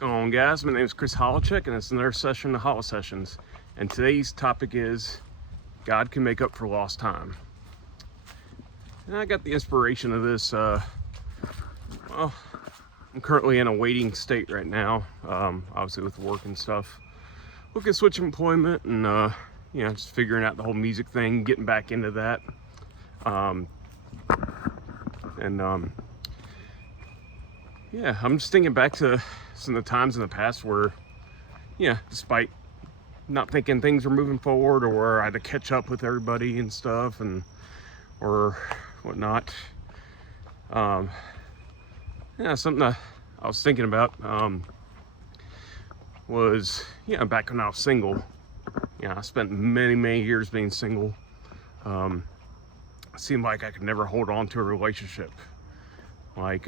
going on, guys? My name is Chris Holochek, and it's another session of Holo Sessions. And today's topic is God can make up for lost time. And I got the inspiration of this. Well, I'm currently in a waiting state right now, obviously with work and stuff. Looking to switch employment and just figuring out the whole music thing, getting back into that. Yeah, I'm just thinking back to some of the times in the past where, despite not thinking things were moving forward, or where I had to catch up with everybody and stuff, or whatnot. Something I was thinking about was, back when I was single. I spent many years being single. It seemed like I could never hold on to a relationship. Had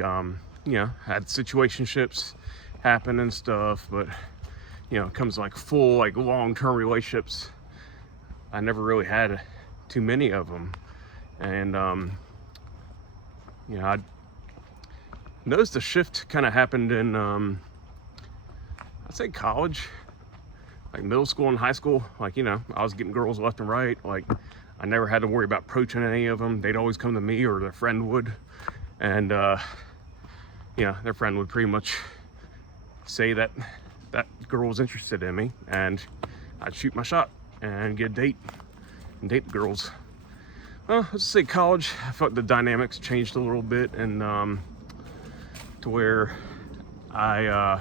situationships happen and stuff, but it comes like full, long-term relationships. I never really had too many of them, and I noticed a shift kind of happened in I'd say college, like middle school and high school. I was getting girls left and right. I never had to worry about approaching any of them. They'd always come to me, or their friend would, and their friend would pretty much say that girl was interested in me, and I'd shoot my shot and get a date and date the girls. Well, let's say college, I felt the dynamics changed a little bit, and to where I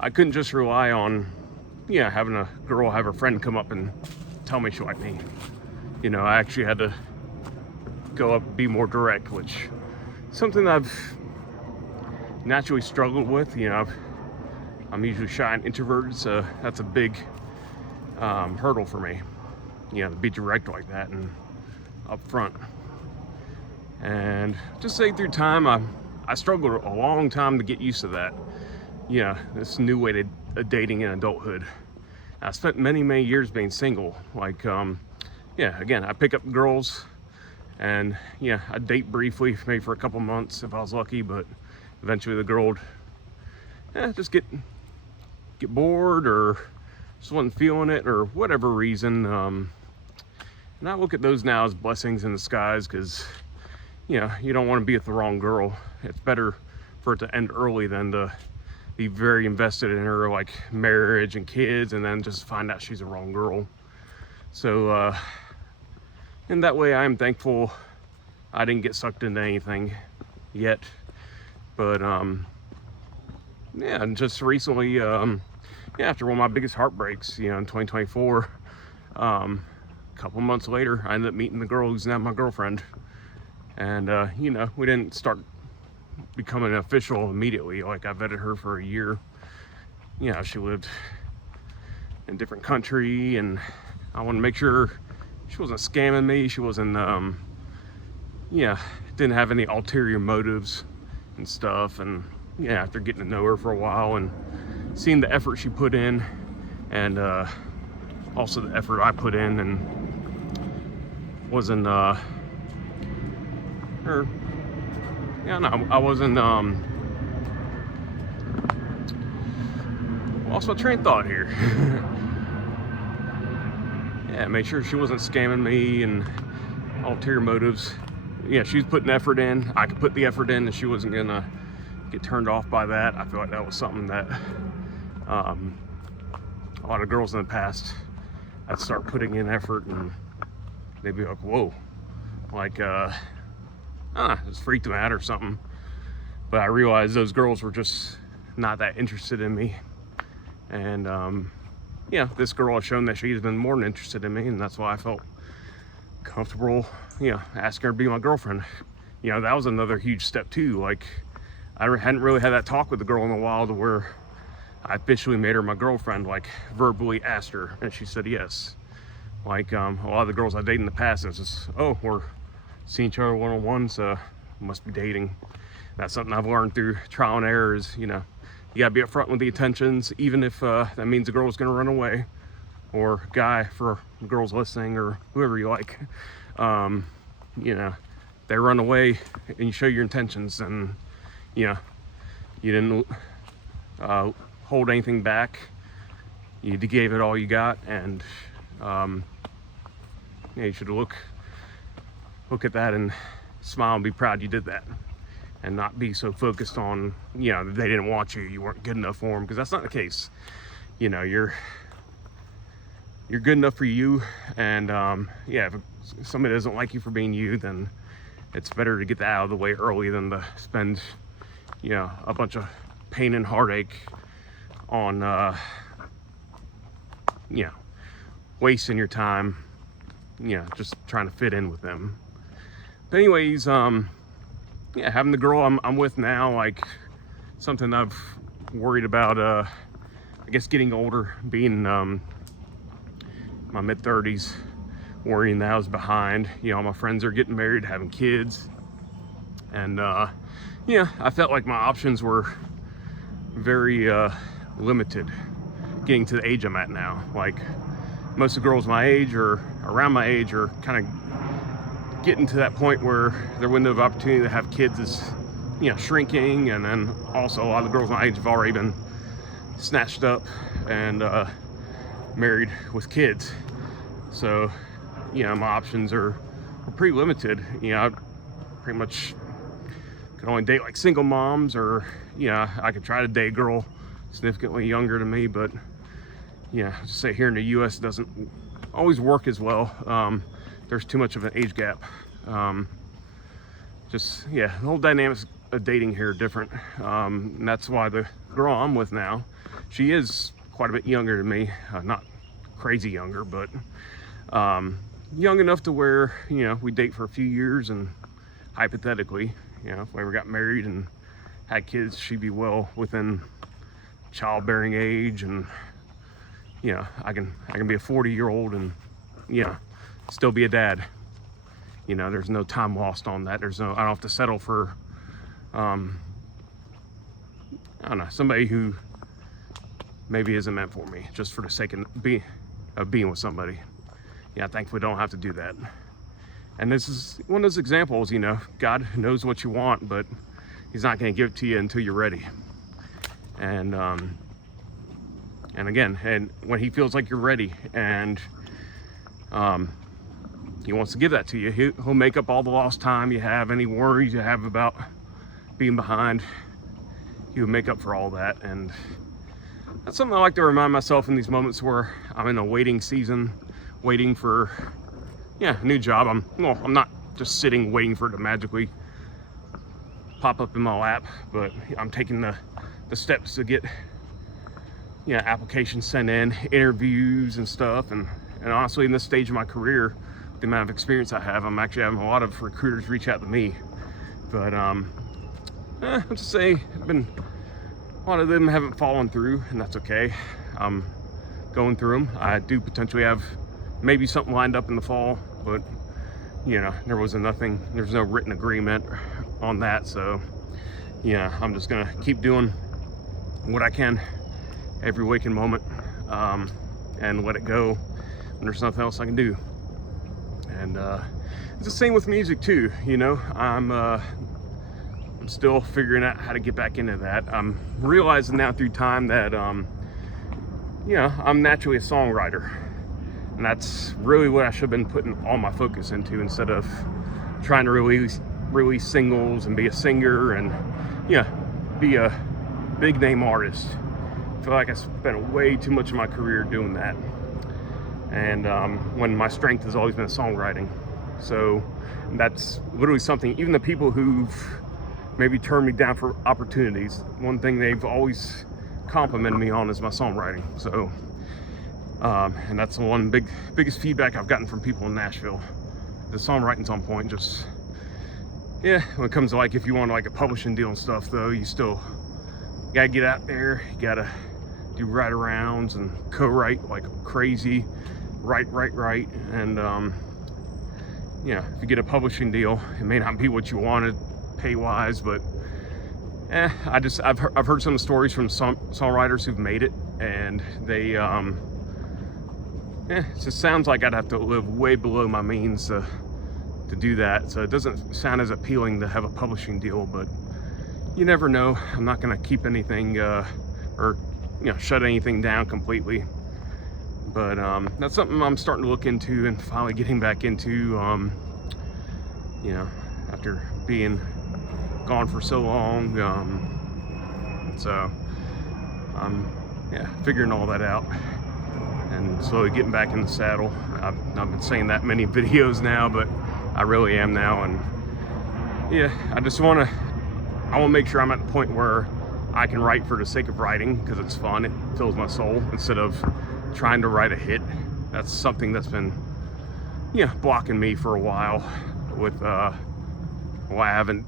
couldn't just rely on having a girl have her friend come up and tell me she liked me. I actually had to go up and be more direct, which something I've naturally struggled with. I'm usually shy and introverted, so that's a big hurdle for me, to be direct like that and up front. And just say through time, I struggled a long time to get used to that. This new way to dating in adulthood. I spent many years being single. Again, I pick up girls, and I'd date briefly, maybe for a couple months if I was lucky, but eventually the girl would just get bored, or just wasn't feeling it, or whatever reason. And I look at those now as blessings in disguise, because you don't want to be with the wrong girl. It's better for it to end early than to be very invested in her, like marriage and kids, and then just find out she's the wrong girl. So in that way, I am thankful I didn't get sucked into anything yet. But and just recently, after one of my biggest heartbreaks, in 2024, a couple months later, I ended up meeting the girl who's now my girlfriend. And we didn't start becoming official immediately. I vetted her for a year. She lived in a different country, and I wanted to make sure she wasn't scamming me. She wasn't didn't have any ulterior motives and stuff. And after getting to know her for a while and seeing the effort she put in, and also the effort I put in, and wasn't I wasn't lost my train of thought here. Make sure she wasn't scamming me and ulterior motives. She was putting effort in. I could put the effort in, and she wasn't gonna get turned off by that. I feel like that was something that a lot of girls in the past, I'd start putting in effort, and they'd be like, whoa, it's freaked them out or something. But I realized those girls were just not that interested in me. And this girl has shown that she's been more than interested in me, and that's why I felt comfortable, asking her to be my girlfriend. That was another huge step too. I hadn't really had that talk with the girl in a while, to where I officially made her my girlfriend, verbally asked her, and she said yes. A lot of the girls I dated in the past, it's just, oh, we're seeing each other one-on-one, so must be dating. That's something I've learned through trial and error, is, you gotta be upfront with the intentions, even if that means the girl's gonna run away, or guy, for girls listening, or whoever you like. They run away and you show your intentions, and you didn't hold anything back. You gave it all you got, and yeah, you should look at that and smile and be proud you did that, and not be so focused on, you know, they didn't want you, you weren't good enough for them, because that's not the case. You know, you're good enough for you, and yeah, if somebody doesn't like you for being you, then it's better to get that out of the way early than to spend, you know, a bunch of pain and heartache on you know, wasting your time, you know, just trying to fit in with them. But anyways, yeah, having the girl I'm with now, like, something I've worried about, I guess getting older, being my mid-30s, worrying that I was behind. You know, my friends are getting married, having kids, and yeah, I felt like my options were very limited getting to the age I'm at now. Like, most of the girls my age or around my age are kind of getting to that point where their window of opportunity to have kids is, you know, shrinking, and then also a lot of the girls my age have already been snatched up and married with kids. So, you know, my options are pretty limited. You know, I pretty much could only date like single moms, or, you know, I could try to date a girl significantly younger than me, but, you know, just say here in the US it doesn't always work as well. There's too much of an age gap. Just, yeah, the whole dynamics of dating here are different. And that's why the girl I'm with now, she is quite a bit younger than me. Not crazy younger, but young enough to where, you know, we date for a few years, and hypothetically, you know, if we ever got married and had kids, she'd be well within childbearing age, and, you know, I can be a 40-year-old and, you know, still be a dad. You know, there's no time lost on that. I don't have to settle for I don't know, somebody who maybe isn't meant for me just for the sake of being with somebody. Yeah, thankfully don't have to do that. And this is one of those examples, you know, God knows what you want, but he's not going to give it to you until you're ready. And again, and when he feels like you're ready, and he wants to give that to you, he'll make up all the lost time you have, any worries you have about being behind. He'll make up for all that. And that's something I like to remind myself in these moments where I'm in a waiting season, waiting for, yeah, a new job. I'm not just sitting waiting for it to magically pop up in my lap, but I'm taking the steps to get, you know, applications sent in, interviews and stuff. And honestly, in this stage of my career, the amount of experience I have, I'm actually having a lot of recruiters reach out to me. But let's just say a lot of them haven't fallen through, and that's okay. I'm going through them. I do potentially have maybe something lined up in the fall, but, you know, there's no written agreement on that. So, yeah, I'm just gonna keep doing what I can every waking moment, and let it go when there's nothing else I can do. And it's the same with music too. You know, I'm still figuring out how to get back into that. I'm realizing now through time that you know, I'm naturally a songwriter, and that's really what I should have been putting all my focus into, instead of trying to release singles and be a singer and, yeah, be a big name artist. I feel like I spent way too much of my career doing that, and when my strength has always been songwriting. So that's literally something, even the people who've maybe turned me down for opportunities, one thing they've always complimented me on is my songwriting. So and that's the one biggest feedback I've gotten from people in Nashville. The songwriting's on point. Just, yeah, when it comes to, like, if you want like a publishing deal and stuff, though, you still gotta get out there, you gotta do write-arounds and co-write like crazy, write, and yeah, if you get a publishing deal, it may not be what you wanted pay-wise, but I've heard some stories from some songwriters who've made it, and they it just sounds like I'd have to live way below my means to do that. So it doesn't sound as appealing to have a publishing deal, but you never know. I'm not gonna keep anything or shut anything down completely. But that's something I'm starting to look into and finally getting back into. After being gone for so long, so I'm figuring all that out and slowly getting back in the saddle. I've not been saying that many videos now, but I really am now. And I just want to make sure I'm at the point where I can write for the sake of writing, because it's fun, it fills my soul, instead of trying to write a hit. That's something that's been blocking me for a while, with why I haven't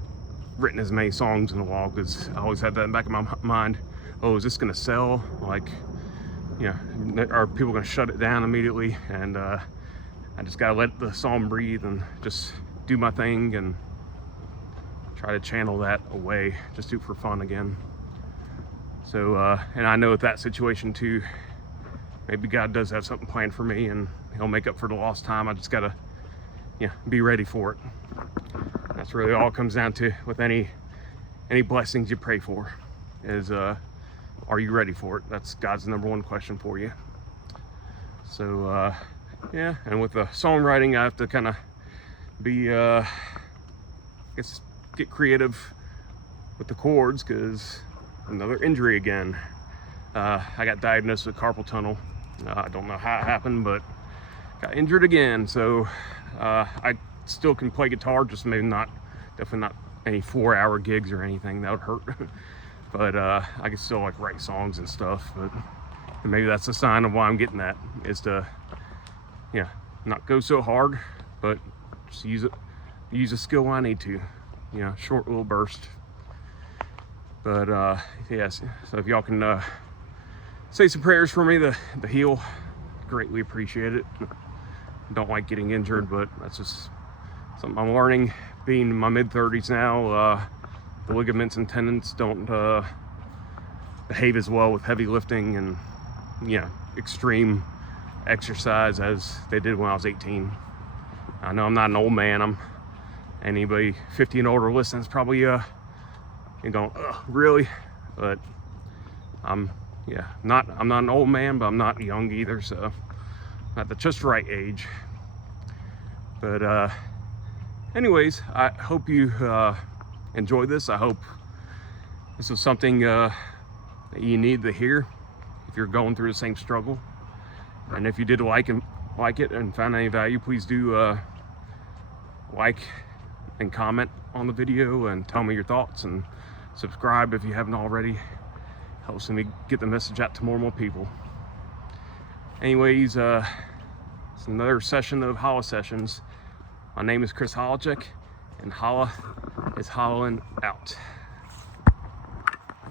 written as many songs in a while, because I always had that in the back of my mind. Oh, is this gonna sell? Like, are people gonna shut it down immediately? And I just gotta let the song breathe and just do my thing and try to channel that away, just do it for fun again. So and I know with that situation too, maybe God does have something planned for me, and he'll make up for the lost time. I just gotta be ready for it. That's really all it comes down to with any blessings you pray for, is are you ready for it? That's God's #1 question for you. So and with the songwriting, I have to kind of be get creative with the chords, because another injury again. I got diagnosed with carpal tunnel. I don't know how it happened, but got injured again. So I still can play guitar, just maybe definitely not any 4-hour gigs or anything. That would hurt. But I can still write songs and stuff. But maybe that's a sign of why I'm getting that, is to not go so hard, but just use a skill when I need to. Short little burst. But yes, so if y'all can say some prayers for me to heal, greatly appreciate it. Don't like getting injured, but that's just something I'm learning. Being in my mid-30s now, the ligaments and tendons don't behave as well with heavy lifting and extreme exercise as they did when I was 18. I know I'm not an old man. Anybody 50 and older listening is probably you're going, really? But I'm not an old man, but I'm not young either, so I'm at the just right age. But anyways, I hope you enjoyed this. I hope this was something that you need to hear if you're going through the same struggle. And if you did like it and found any value, please do like and comment on the video and tell me your thoughts, and subscribe if you haven't already. Helps me get the message out to more people. Anyways, it's another session of Holla Sessions. My name is Chris Holacek, and Holla is hollowing out.